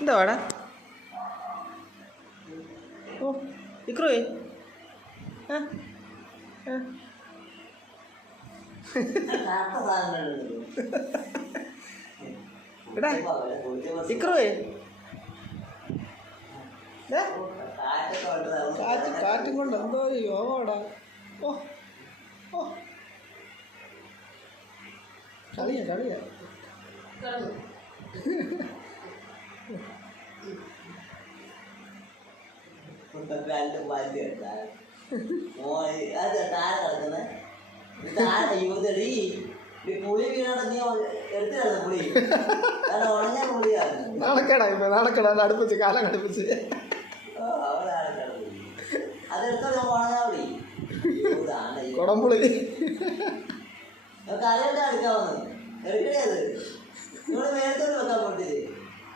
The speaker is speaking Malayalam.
എന്താ വാടാ? ഓ ഇക്രോയേ എടാ ഇക്രോയേ കാറ്റും കൊണ്ട് എന്തോ യോഗടാ. ഓ ഓ കളിയാ നാണക്കേടാ അടുപ്പിച്ച് കാലം അടുപ്പിച്ച് കൊടംപുളി എടുക്കാവുന്നത് എടുക്കണേ. അത് നിങ്ങൾ നേരത്തെ വെക്കാൻ പറ്റില്ലേ?